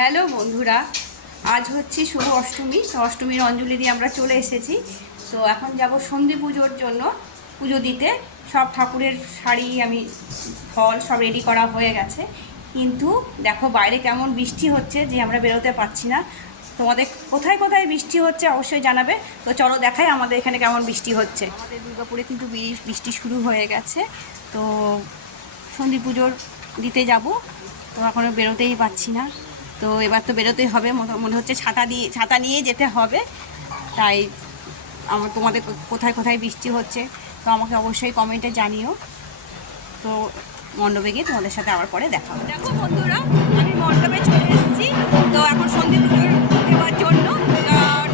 Hello বন্ধুরা, আজ হচ্ছে শুভ অষ্টমী। তো অষ্টমীর অঞ্জলি দিয়ে আমরা চলে এসেছি। তো এখন যাব সন্ধি পুজোর জন্য পুজো দিতে। সব ঠাকুরের শাড়ি আমি ফল সব রেডি করা হয়ে গেছে, কিন্তু দেখো বাইরে কেমন বৃষ্টি হচ্ছে যে আমরা বেরোতে পারছি না। তোমাদের কোথায় কোথায় বৃষ্টি হচ্ছে অবশ্যই জানাবে। তো চলো দেখাই আমাদের এখানে কেমন বৃষ্টি হচ্ছে। আমাদের দুর্গাপুরে কিন্তু বৃষ্টি শুরু হয়ে গেছে। তো সন্ধি পুজোর দিতে যাব, তো এখনও বেরোতেই পারছি না। তো এবার তো বেরোতেই হবে, মনে হচ্ছে ছাতা নিয়ে যেতে হবে। তাই তোমাদের কোথায় কোথায় বৃষ্টি হচ্ছে তো আমাকে অবশ্যই কমেন্টে জানিও। তো মণ্ডপে গিয়ে তোমাদের সাথে আবার পরে দেখা হবে। দেখো বন্ধুরা, আমি মণ্ডপে চলে এসেছি। তো এখন সন্ধি পুজোর দেওয়ার জন্য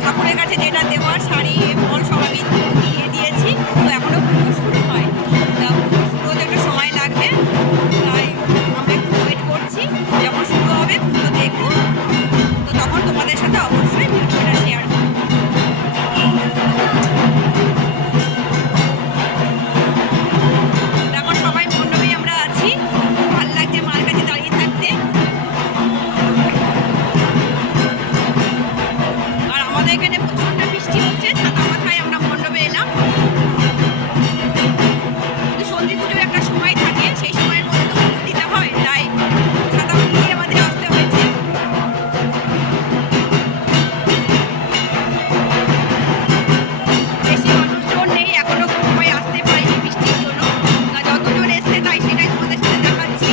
ঠাকুরের কাছে যেটা দেওয়ার শাড়ি ফল সব আমি দিয়ে দিয়েছি। তো এখনও পুজো শুরু হয়, পুজো শুরু হতে একটু সময় লাগবে। তাই আমরা একটু ওয়েট করছি, যখন শুরু হবে পুজো দেখবো। তো তখন তোমাদের সাথে অবশ্যই ভিডিওটা শেয়ার করবো। এখন সবাই মণ্ডপেই আমরা আছি, ভালো লাগছে মার কাছে দাঁড়িয়ে থাকতে। আর আমাদের এখানে প্রচণ্ড বৃষ্টি হচ্ছে, ছাতা মাথায় আমরা মণ্ডপে এলাম। কিন্তু সন্ধি পুজোর একটা সময় থাকে, সেই সময়ের মধ্যে তো পুজো দিতে হয়, তাই ছাতা নিয়ে আমাদের আসতে হয়েছে। বেশি মানুষজন নেই, এখনো সবাই আসতে পারেনি বৃষ্টির জন্য। যতজন এসছে তাই সেটাই তোমাদের সাথে দেখাচ্ছি।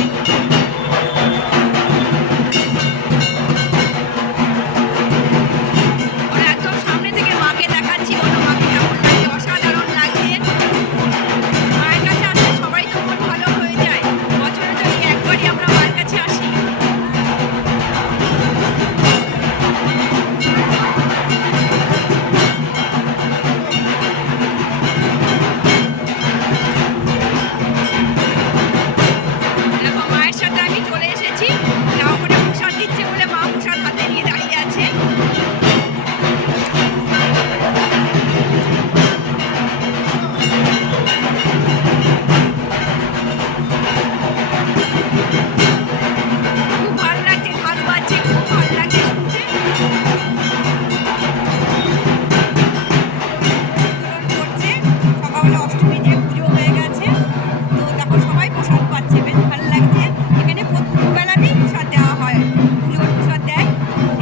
ওরা একদম সামনে থেকে মাকে দেখাচ্ছি, বলো মাকে কেমন লাগছে। অসাধারণ লাগছে। মায়ের কাছে আসলে সবাই তো মন ভালো হয়ে যায়। বছরে তো এই একবারই আমরা মায়ের কাছে আসি। দেখো মায়ের সাথে আমি চলে এসেছি। ওখানে প্রসাদ দিচ্ছে বলে মা প্রসাদ হাতে নিয়ে দাঁড়িয়ে আছে। খুব ভালো লাগছে, ঢাক বাজছে, খুব ভালো লাগছে শুনতে। করছে সকালবেলা অষ্টমী যে পুজো হয়ে গেছে, তো দেখো সবাই প্রসাদ পাচ্ছে, বেশ ভালো লাগছে। এখানে প্রত্যেকবেলাতেই প্রসাদ দেওয়া হয়, পুজোর প্রসাদ দেয়।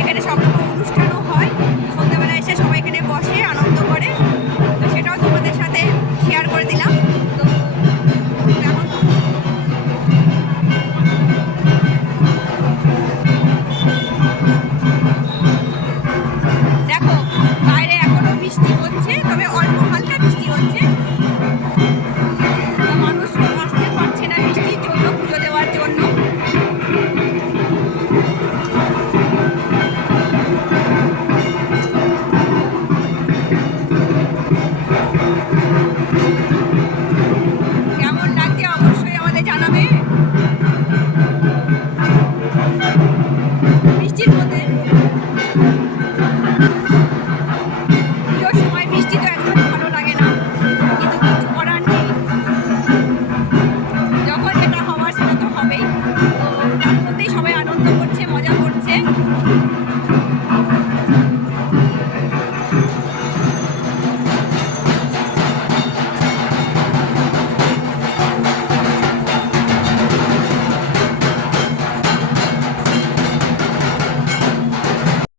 এখানে সব রকম অনুষ্ঠানও হয়, সন্ধ্যাবেলা এসে সবাই এখানে বসে আনন্দ করে। তো সেটাও তোমাদের সাথে শেয়ার করে দিলাম। তো এখন দেখো বাইরে এখনো বৃষ্টি হচ্ছে, তবে অল্প হালকা বৃষ্টি হচ্ছে। মানুষ আসতে পারছে না বৃষ্টির জন্য, পুজো দেওয়ার জন্য। কেমন লাগছে অবশ্যই আমাদের জানাবে। বৃষ্টির মধ্যে পুজোর সময় বৃষ্টি তো একদম ভালো লাগে না, কিন্তু কিছু করার নেই। যখন যেটা হওয়ার সেটা তো হবেই। তো তার মধ্যেই সবাই আনন্দ করছে, মজা করছে।